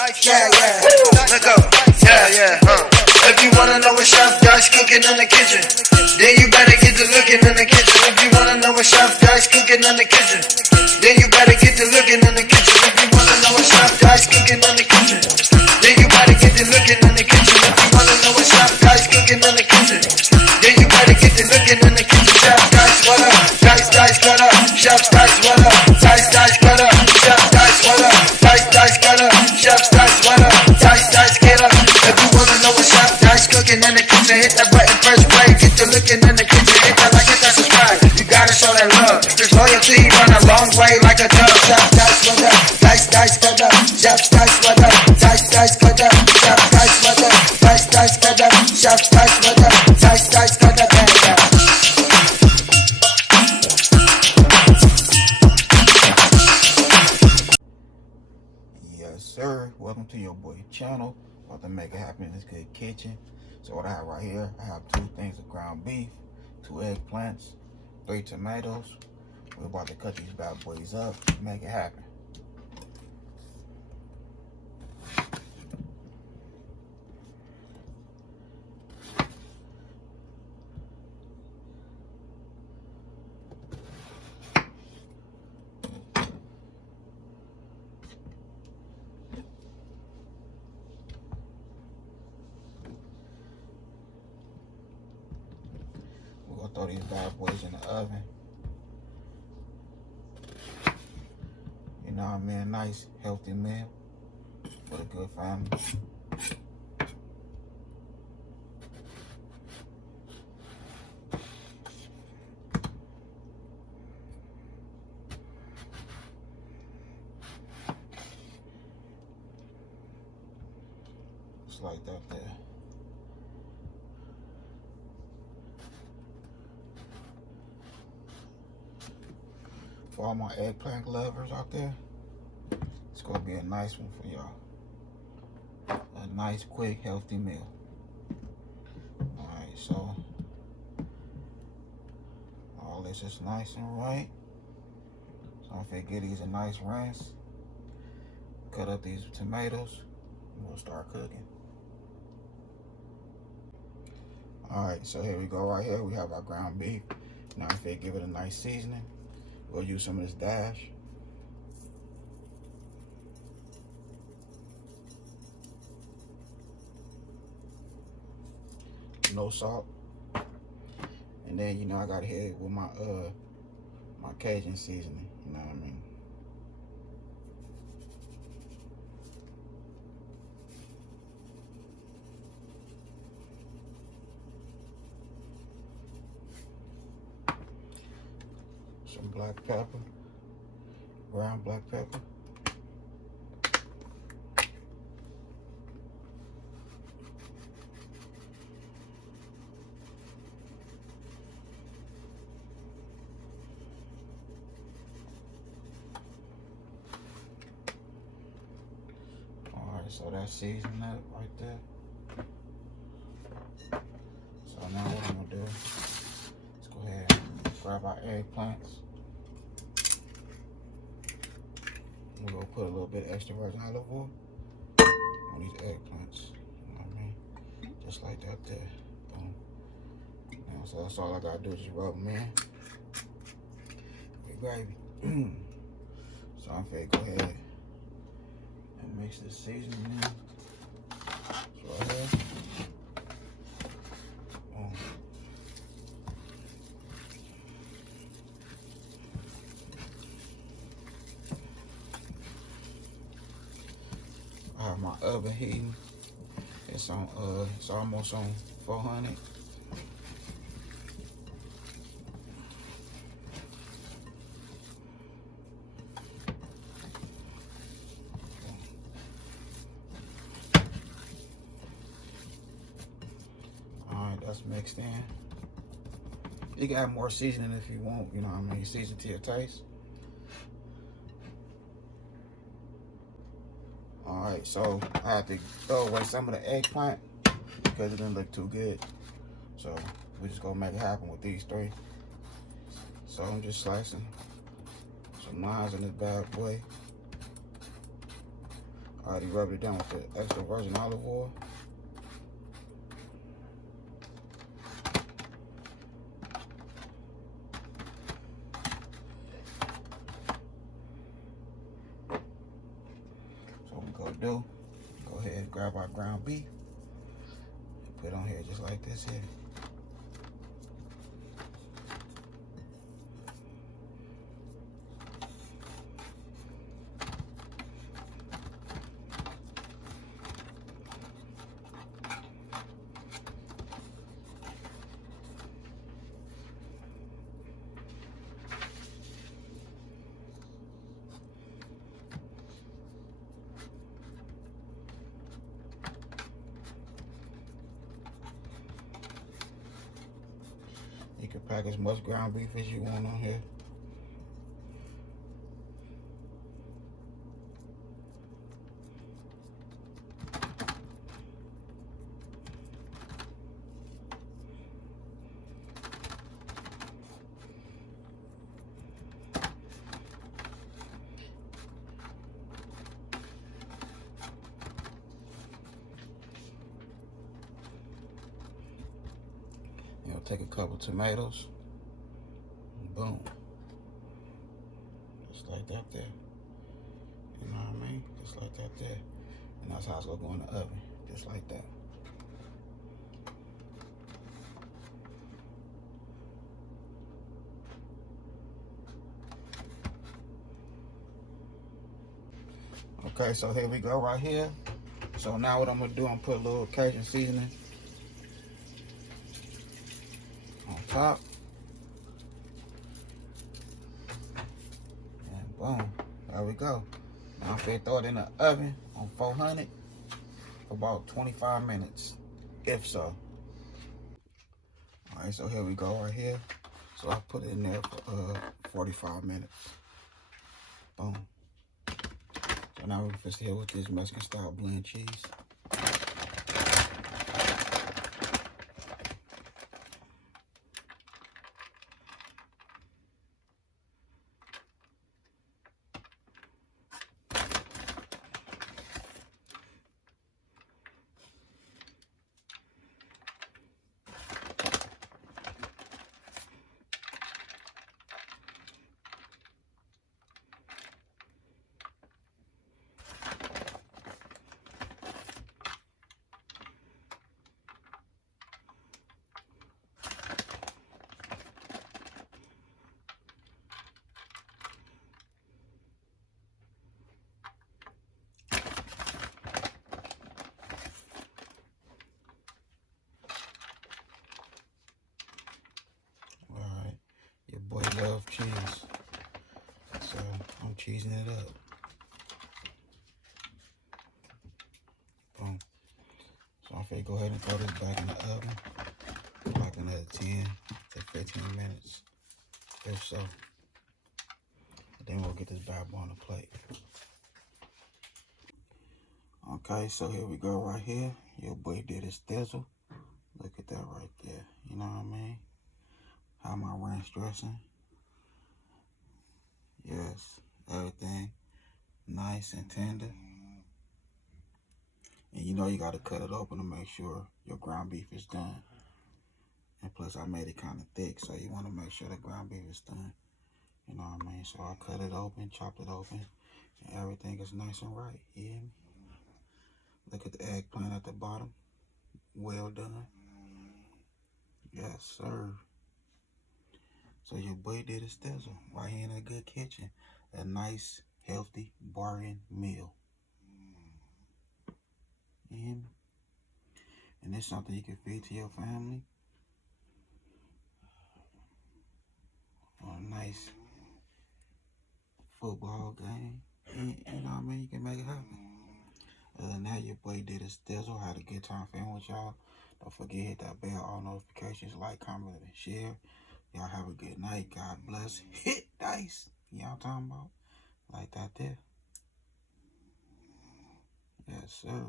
yeah. Let go. Yeah. If you wanna know what Chef Dice cooking in the kitchen, then you better get to looking in the kitchen. If you wanna know what Chef Dice cooking in the kitchen, then you better get to looking in the kitchen. If you wanna know what Chef Dice cooking in the kitchen, then you better get to looking in the kitchen. If you wanna know what Chef Dice cooking in the kitchen, then you better get to looking in the kitchen. Chef Dice, what up? Dice, cut up. Chef Dice, what up? Dice, cut up. Chef Dice, what up? Dice, cut up. Chef Dice, what up? Dice, get up. If you wanna know what Chef Dice cooking in the kitchen, hit that button, press play. Get to looking in the kitchen, hit that like, hit that subscribe. You gotta show that love. There's loyalty run a long way like a dove. Chef Dice, what up? Dice, cut up. Chef Dice, what up? Dice, cut up. Chef Dice, what up? Dice, cut up. Chef Dice, what up? Dice, cut up. Yes, sir. Welcome to your boy channel. About to make it happen in this good kitchen. So what I have right here, I have 2 things of ground beef, 2 eggplants, 3 tomatoes. We're about to cut these bad boys up, make it happen. We're gonna throw these bad boys in the oven. You know what I mean? Nice, healthy meal for a good family. Just like that there. For all my eggplant lovers out there, it's gonna be a nice one for y'all. A nice, quick, healthy meal. Alright, so all this is nice and right. So I'm gonna give these a nice rinse. Cut up these tomatoes and we'll start cooking. Alright, so here we go. Right here we have our ground beef. Now I'm gonna give it a nice seasoning. We'll use some of this dash. No salt. And then, you know, I gotta hit it with my my Cajun seasoning, you know what I mean? Some black pepper, ground black pepper. Alright, so that's seasoned up right there. So now what I'm gonna do, let's go ahead and grab our eggplants. We're gonna put a little bit of extra virgin olive oil on these eggplants. You know what I mean? Just like that there. Boom. Now, so that's all I gotta do is just rub them in with gravy. So I'm gonna go ahead and mix this seasoning in. So right here. Boom. I have my oven heating. It's on it's almost on 400. Alright, that's mixed in. You can add more seasoning if you want, you know what I mean, season to your taste. Alright, so I have to throw away some of the eggplant because it didn't look too good. So we're just gonna make it happen with these 3. So I'm just slicing some lines in this bad boy. I already rubbed it down with the extra virgin olive oil. So what we gonna do, go ahead and grab our ground beef and put it on here just like this here. You can pack as much ground beef as you want on here. You know, take a couple tomatoes. Boom. Just like that there. You know what I mean? Just like that there. And that's how it's gonna go in the oven. Just like that. Okay, so here we go right here. So now what I'm gonna do, I'm gonna put a little Cajun seasoning on top. And boom, there we go. Now I'm gonna throw it in the oven on 400 for about 25 minutes, if so. All right, so here we go right here. So I put it in there for 45 minutes. Boom. So now we're gonna fix it here with this Mexican style blend cheese. Your boy love cheese, so I'm cheesing it up. Boom. So I'm finna go ahead and throw this back in the oven, like another 10 to 15 minutes, if so. Then we'll get this bad boy on the plate. Okay, so here we go right here. Your boy did his thizzle. Look at that right there. You know what I mean? How my ranch dressing. Yes, everything nice and tender. And you know you gotta cut it open to make sure your ground beef is done. And plus I made it kind of thick, so you wanna make sure the ground beef is done. You know what I mean? So I cut it open, chopped it open, and everything is nice and right. You hear me? Look at the eggplant at the bottom. Well done. Yes, sir. So your boy did his thizzle right here in a good kitchen. A nice, healthy, bargain meal. You hear me? And it's something you can feed to your family. On a nice football game. And, you know what I mean? You can make it happen. Other than that, your boy did his thizzle. Had a good time filming with y'all. Don't forget, hit that bell, all notifications, like, comment, and share. Y'all have a good night. God bless. Hit dice. You know what I'm talking about? Like that there. Yes, sir.